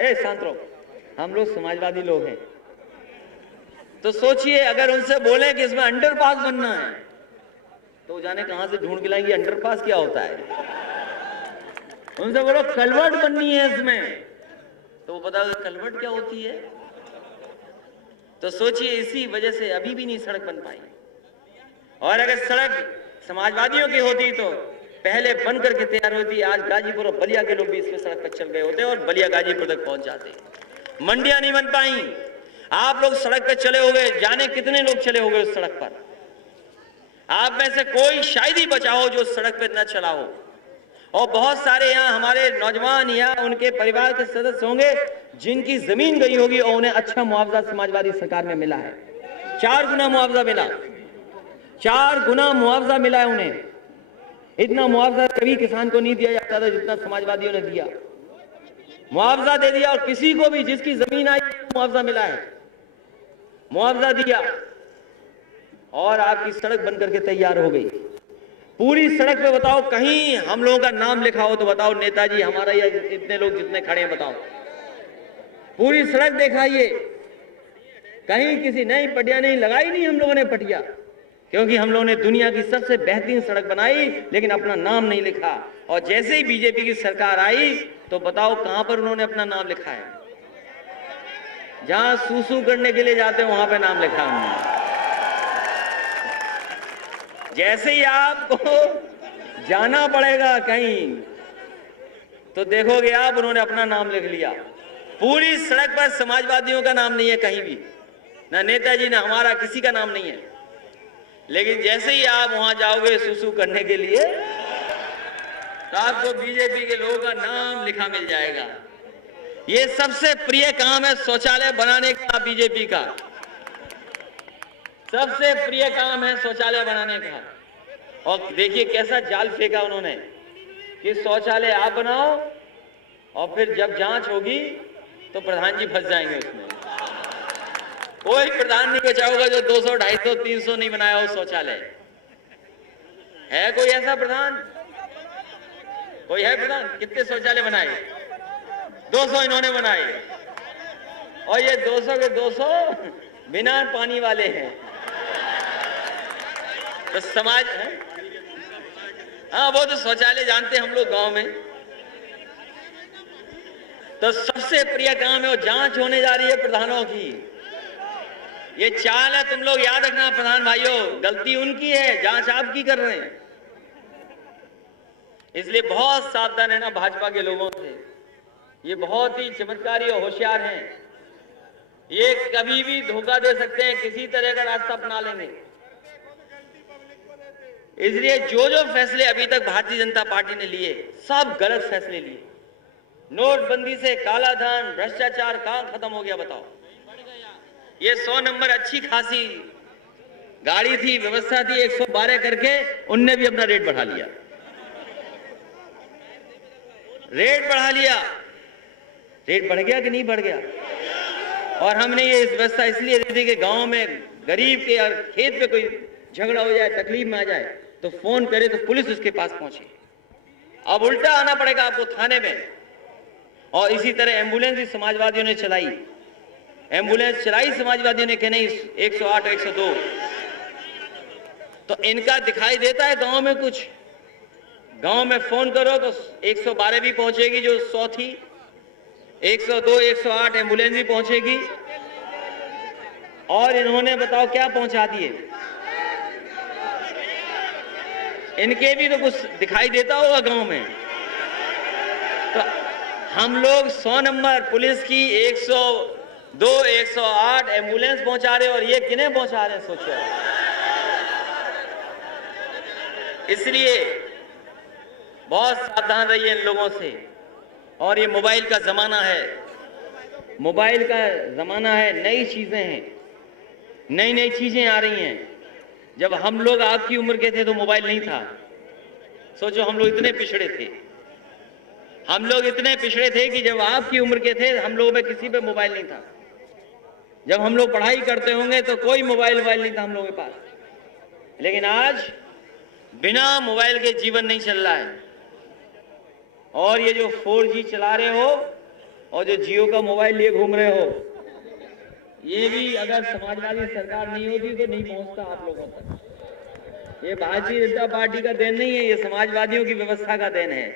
ए शांत रहो, हम लोग समाजवादी लोग हैं। तो सोचिए अगर उनसे बोले कि इसमें अंडरपास बनना है तो जाने कहां से ढूंढ के लाएंगे अंडरपास क्या होता है। उनसे बोलो कलवर्ट बननी है इसमें, तो वो बता कलवर्ट क्या होती है। तो सोचिए इसी वजह से अभी भी नहीं सड़क बन पाई। और अगर सड़क समाजवादियों की होती तो पहले बन करके तैयार होती। आज गाजीपुर और बलिया के लोग भी इसमें सड़क पर चल गए होते और बलिया गाजीपुर तक पहुंच जाते। मंडियां नहीं बन पाई, आप लोग सड़क पर चले हो गए, जाने कितने लोग चले हो गए उस सड़क पर। आप में से कोई शायद ही बचा हो जो सड़क पर न चला हो। और बहुत सारे यहाँ हमारे नौजवान या उनके परिवार के सदस्य होंगे जिनकी जमीन गई होगी और उन्हें अच्छा मुआवजा समाजवादी सरकार में मिला है। 4 गुना मुआवजा मिला, 4 गुना मुआवजा मिला है उन्हें। इतना मुआवजा कभी किसान को नहीं दिया जाता था जितना समाजवादियों ने दिया। मुआवजा दे दिया और किसी को भी जिसकी जमीन आई मुआवजा मिला है, मुआवजा दिया और आपकी सड़क बनकर के तैयार हो गई। पूरी सड़क पे बताओ कहीं हम लोगों का नाम लिखा हो तो बताओ नेताजी हमारा या इतने लोग जितने खड़े हैं बताओ। पूरी सड़क दिखाइए, कहीं किसी नई पटिया नहीं लगाई, नहीं हम लोगों ने पटिया, क्योंकि हम लोगों ने दुनिया की सबसे बेहतरीन सड़क बनाई लेकिन अपना नाम नहीं लिखा। और जैसे ही बीजेपी की सरकार आई तो बताओ कहां पर उन्होंने अपना नाम लिखा है। जहां सूसू करने के लिए जाते हैं वहां पे नाम लिखा उन्होंने। जैसे ही आपको जाना पड़ेगा कहीं तो देखोगे आप उन्होंने अपना नाम लिख लिया। पूरी सड़क पर समाजवादियों का नाम नहीं है कहीं भी, ना नेताजी ना हमारा किसी का नाम नहीं है। लेकिन जैसे ही आप वहां जाओगे सुसु करने के लिए तो आपको बीजेपी के लोगों का नाम लिखा मिल जाएगा। ये सबसे प्रिय काम है शौचालय बनाने का बीजेपी का, सबसे प्रिय काम है शौचालय बनाने का। और देखिए कैसा जाल फेंका उन्होंने कि शौचालय आप बनाओ और फिर जब जांच होगी तो प्रधान जी फंस जाएंगे उसमें। कोई प्रधान नहीं बचा होगा जो 200, 250, 300 नहीं बनाया हो शौचालय। है कोई ऐसा प्रधान? कोई है प्रधान? कितने शौचालय बनाए? 200 इन्होंने बनाए और ये 200 के 200 बिना पानी वाले हैं। तो समाज है, हाँ वो तो शौचालय जानते हैं हम लोग गांव में। तो सबसे प्रिय काम है वो जांच होने जा रही है प्रधानों की। ये चाल है, तुम लोग याद रखना प्रधान भाइयों, गलती उनकी है, जांच आपकी कर रहे हैं। इसलिए बहुत सावधान रहना भाजपा के लोगों से। ये बहुत ही चमत्कारी और होशियार हैं, ये कभी भी धोखा दे सकते हैं, किसी तरह का रास्ता अपना लेंगे। इसलिए जो जो फैसले अभी तक भारतीय जनता पार्टी ने लिए सब गलत फैसले लिए। नोटबंदी से काला धन भ्रष्टाचार कहां खत्म हो गया बताओ। ये 100 नंबर अच्छी खासी गाड़ी थी, व्यवस्था थी, 112 करके उनने भी अपना रेट बढ़ा लिया। रेट बढ़ा लिया, रेट बढ़ गया कि नहीं बढ़ गया? और हमने ये व्यवस्था इसलिए दी थी कि गांव में गरीब के और खेत पे कोई झगड़ा हो जाए, तकलीफ में आ जाए तो फोन करे तो पुलिस उसके पास पहुंचे। अब उल्टा आना पड़ेगा आपको थाने में। और इसी तरह एम्बुलेंस भी समाजवादियों ने चलाई, एम्बुलेंस चलाई समाजवादियों ने कि नहीं 108 102। तो इनका दिखाई देता है गांव में कुछ, गांव में फोन करो तो 112 भी पहुंचेगी जो 100 थी, 102 108 एम्बुलेंस भी पहुंचेगी। और इन्होंने बताओ क्या पहुंचा दिए। इनके भी तो कुछ दिखाई देता होगा गांव में। तो हम लोग 100 नंबर पुलिस की 102 108 एम्बुलेंस पहुंचा रहे और ये किन्हें पहुंचा रहे हैं सोचो। इसलिए बहुत सावधान रहिए इन लोगों से। और ये मोबाइल का जमाना है, मोबाइल का जमाना है, नई चीजें हैं, नई नई चीजें आ रही हैं। जब हम लोग आपकी उम्र के थे तो मोबाइल नहीं था। सोचो हम लोग इतने पिछड़े थे, हम लोग इतने पिछड़े थे कि जब आपकी उम्र के थे हम लोगों में किसी पे मोबाइल नहीं था। जब हम लोग पढ़ाई करते होंगे तो कोई मोबाइल नहीं था हम लोगों के पास। लेकिन आज बिना मोबाइल के जीवन नहीं चल रहा है। और ये जो 4G चला रहे हो और जो जियो का मोबाइल लिए घूम रहे हो, ये भी अगर समाजवादी सरकार नहीं होती तो नहीं पहुंचता आप लोगों तक। ये भारतीय जनता पार्टी का देन नहीं है, ये समाजवादियों की व्यवस्था का देन है।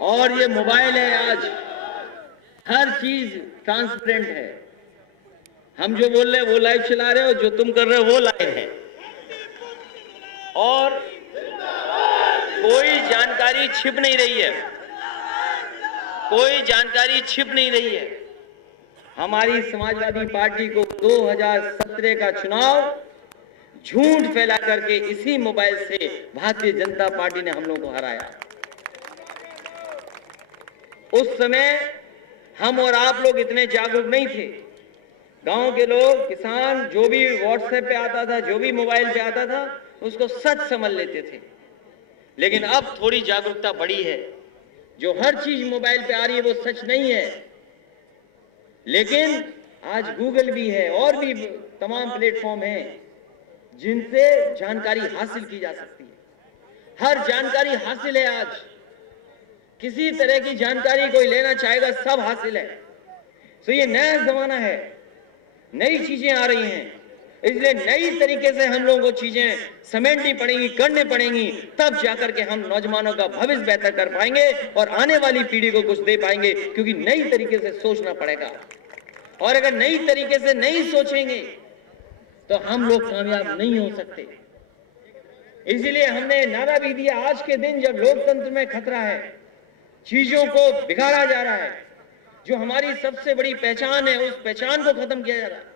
और ये मोबाइल है, आज हर चीज ट्रांसपेरेंट है। हम जो बोल रहे हैं वो लाइव चला रहे हो, जो तुम कर रहे हो वो लाइव है। और कोई जानकारी छिप नहीं रही है, कोई जानकारी छिप नहीं रही है। हमारी समाजवादी पार्टी को 2017 का चुनाव झूठ फैला करके इसी मोबाइल से भारतीय जनता पार्टी ने हम लोगों को हराया। उस समय हम और आप लोग इतने जागरूक नहीं थे। गांव के लोग, किसान, जो भी व्हाट्सएप पे आता था, जो भी मोबाइल पे आता था, उसको सच समझ लेते थे। लेकिन अब थोड़ी जागरूकता बढ़ी है। जो हर चीज मोबाइल पे आ रही है वो सच नहीं है। लेकिन आज गूगल भी है और भी तमाम प्लेटफॉर्म हैं जिनसे जानकारी हासिल की जा सकती है। हर जानकारी हासिल है। आज किसी तरह की जानकारी कोई लेना चाहेगा, सब हासिल है। तो ये नया जमाना है, नई चीजें आ रही हैं, इसलिए नई तरीके से हम लोगों को चीजें समेटनी पड़ेंगी, करनी पड़ेंगी, तब जाकर के हम नौजवानों का भविष्य बेहतर कर पाएंगे और आने वाली पीढ़ी को कुछ दे पाएंगे, क्योंकि नई तरीके से सोचना पड़ेगा। और अगर नई तरीके से नहीं सोचेंगे तो हम लोग कामयाब नहीं हो सकते। इसीलिए हमने नारा भी दिया, आज के दिन जब लोकतंत्र में खतरा है, चीजों को बिगाड़ा जा रहा है, जो हमारी सबसे बड़ी पहचान है उस पहचान को खत्म किया जा रहा है।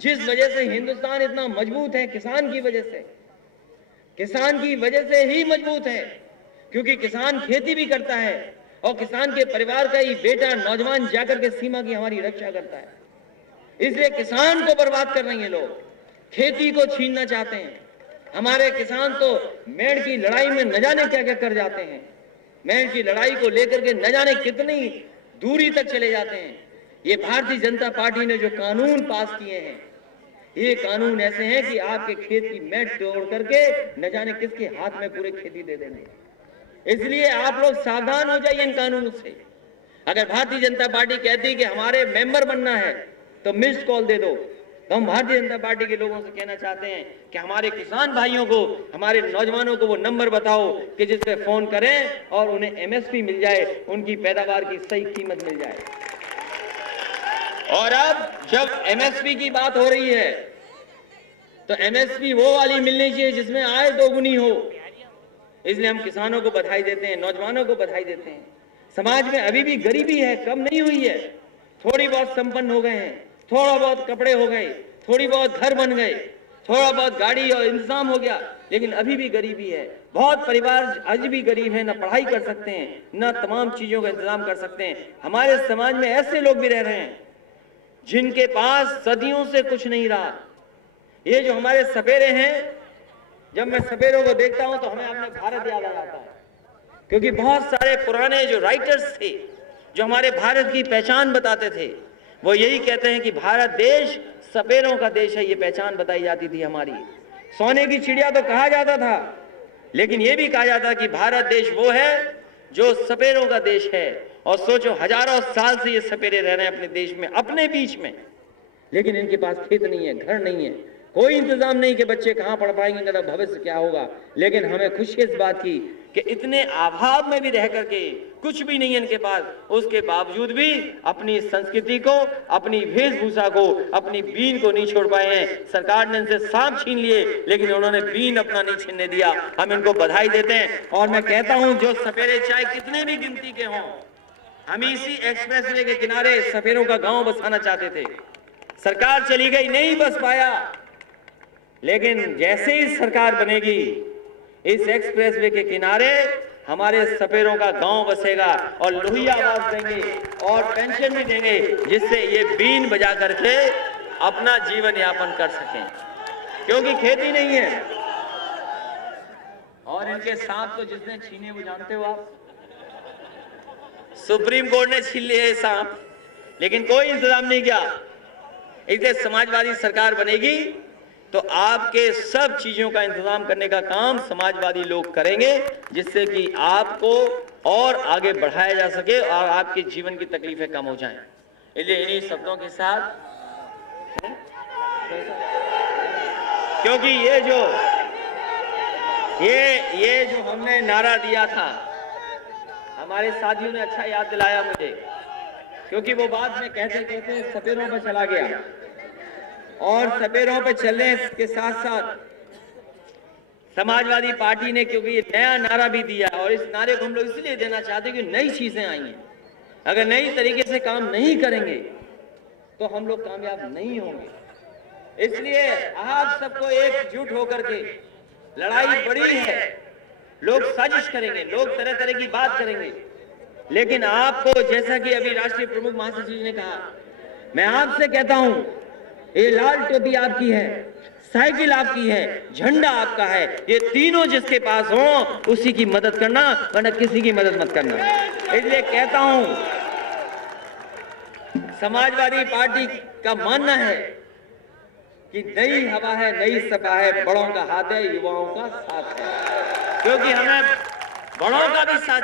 जिस वजह से हिंदुस्तान इतना मजबूत है, किसान की वजह से, किसान की वजह से ही मजबूत है, क्योंकि किसान खेती भी करता है और किसान के परिवार का ही बेटा, नौजवान जाकर के सीमा की हमारी रक्षा करता है। इसलिए किसान को बर्बाद कर रहे हैं लोग, खेती को छीनना चाहते हैं। हमारे किसान तो मेड़ की लड़ाई में न जाने क्या क्या कर जाते हैं, मेड़ की लड़ाई को लेकर के न जाने कितनी दूरी तक चले जाते हैं। ये भारतीय जनता पार्टी ने जो कानून पास किए हैं, ये कानून ऐसे हैं कि आपके खेत की मेड़ तोड़ करके न जाने किसके हाथ में पूरे खेती दे देंगे। इसलिए आप लोग सावधान हो जाइए इन कानूनों से। अगर भारतीय जनता पार्टी कहती है कि हमारे मेंबर बनना है तो मिस्ड कॉल दे दो। तो हम भारतीय जनता पार्टी के लोगों से कहना चाहते हैं कि हमारे किसान भाइयों को, हमारे नौजवानों को वो नंबर बताओ कि जिस पे फोन करें और उन्हें एमएसपी मिल जाए, उनकी पैदावार की सही कीमत मिल जाए। और अब जब एमएसपी की बात हो रही है तो एमएसपी वो वाली मिलनी चाहिए जिसमें आय दोगुनी हो। इसलिए हम किसानों को बधाई देते हैं, नौजवानों को बधाई देते हैं। समाज में अभी भी गरीबी है, कम नहीं हुई है। थोड़ी बहुत संपन्न हो गए हैं, थोड़ा बहुत कपड़े हो गए, थोड़ी बहुत घर बन गए, थोड़ा बहुत गाड़ी और इंतजाम हो गया, लेकिन अभी भी गरीबी है। बहुत परिवार आज भी गरीब है, ना पढ़ाई कर सकते हैं, ना तमाम चीजों का इंतजाम कर सकते हैं। हमारे समाज में ऐसे लोग भी रह रहे हैं जिनके पास सदियों से कुछ नहीं रहा। ये जो हमारे सपेरे हैं, जब मैं सपेरों को देखता हूं तो हमें अपने भारत याद आ जाता है, क्योंकि बहुत सारे पुराने जो राइटर्स थे, जो हमारे भारत की पहचान बताते थे, वो यही कहते हैं कि भारत देश सपेरों का देश है। ये पहचान बताई जाती थी हमारी। सोने की चिड़िया तो कहा जाता था, लेकिन ये भी कहा जाता कि भारत देश वो है जो सपेरों का देश है। और सोचो, हजारों साल से ये सपेरे रह रहे हैं अपने देश में, अपने बीच में, लेकिन इनके पास खेत नहीं है, घर नहीं है, कोई इंतजाम नहीं कि बच्चे कहां पढ़ पाएंगे, इनका भविष्य क्या होगा। लेकिन हमें खुशी इस बात की कि इतने अभाव में भी रह करके, कुछ भी नहीं है इनके पास, उसके बावजूद भी अपनी संस्कृति को, अपनी वेशभूषा को, अपनी बीन को नहीं छोड़ पाए हैं। सरकार ने इनसे सांप छीन लिए, लेकिन उन्होंने बीन अपना नहीं छीनने दिया। हम इनको बधाई देते हैं। और मैं कहता हूं, जो सपेरे चाहे कितने भी गिनती के हों, हम इसी एक्सप्रेसवे के किनारे सपेरों का गांव बसाना चाहते थे। सरकार चली गई, नहीं बस पाया, लेकिन जैसे ही सरकार बनेगी, इस एक्सप्रेसवे के किनारे हमारे सपेरों का गांव बसेगा और लोहिया आवाज देंगे और पेंशन भी देंगे, जिससे ये बीन बजा करके अपना जीवन यापन कर सकें, क्योंकि खेती नहीं है। और इनके सांप तो जिसने छीने वो जानते हो आप, सुप्रीम कोर्ट ने छीन लिए सांप, लेकिन कोई इंतजाम नहीं किया। इसलिए समाजवादी सरकार बनेगी तो आपके सब चीजों का इंतजाम करने का काम समाजवादी लोग करेंगे, जिससे कि आपको और आगे बढ़ाया जा सके और आपके जीवन की तकलीफें कम हो जाएं। इसलिए इन्हीं शब्दों के साथ, क्योंकि ये जो हमने नारा दिया था, हमारे साथियों ने अच्छा याद दिलाया मुझे, क्योंकि वो बात में कहते कहते सपेरों पर चला गया, और सपेरों पे चलने के साथ साथ समाजवादी पार्टी ने क्योंकि नया नारा भी दिया, और इस नारे को हम लोग इसलिए देना चाहते हैं कि नई चीजें आई हैं। अगर नई तरीके से काम नहीं करेंगे तो हम लोग कामयाब नहीं होंगे। इसलिए आप सबको एकजुट होकर के, लड़ाई बड़ी है, लोग साजिश करेंगे, लोग तरह तरह की बात करेंगे, लेकिन आपको, जैसा कि अभी राष्ट्रीय प्रमुख महासचिव जी ने कहा, मैं आपसे कहता हूं, ये लाल टोपी आपकी है, साइकिल आपकी है, झंडा आपका है, ये तीनों जिसके पास हो उसी की मदद करना, वरना किसी की मदद मत करना। इसलिए कहता हूं, समाजवादी पार्टी का मानना है कि नई हवा है, नई सपा है, बड़ों का हाथ है, युवाओं का साथ है, क्योंकि हमें बड़ों का भी साथ